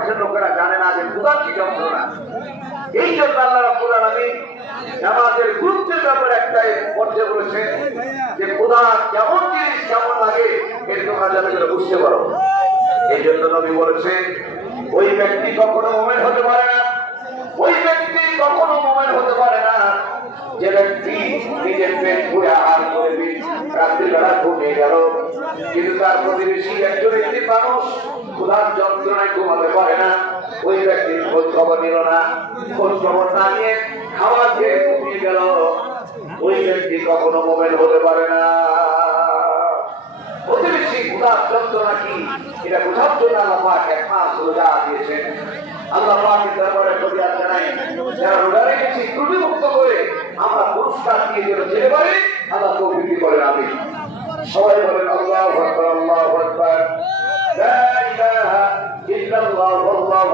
আশেপাশের লোকেরা জানে না যে ক্ষুধা কি যন্ত্রণা। এই জন্য আল্লাহ রাব্বুল আলামিন নামাজের গুরুত্বের ব্যাপারে একটা পর্যায়ে বলেছে যে ক্ষুধা কেমন জিনিস, কেমন লাগে এর তোমরা যাতে করে বুঝতে পারো। এই জন্য নবী বলেছেন ওই ব্যক্তি কখনো মুমিন হতে পারে না, ওই ব্যক্তি কখনো মুমিন হতে পারে না যে ব্যক্তি নিজের পেট ভরে আহার করে রাত্রিবেলা ঘুমিয়ে গেল, কিন্তু তার প্রতিবেশী একজন একটি মানুষ ক্ষুধার যন্ত্রণায় ঘুমাতে পারে না, ওই ব্যক্তির খোঁজ খবর নিল না, খোঁজ খবর না নিয়ে খাবার খেয়ে ঘুমিয়ে গেল, ওই ব্যক্তি কখনো মুমিন হতে পারে না। প্রতিবেশী ক্ষুধার যন্ত্রণা কি এটা বোঝার জন্য আল্লাহ পাক এক মাস রোজা দিয়েছেন। আল্লাহ পাকের দরবারে ফরিয়াদ জানাই যারা রোজা রেখেছি ত্রুটিমুক্ত করে আমরা পুরস্কার দিয়ে যেন যেতে পারি, আল্লাহ তৌফিক করেন। আমিন। সবাই বলেন আল্লাহু আকবার, আল্লাহু আকবার, লা ইলাহা ইল্লাল্লাহু আল্লাহু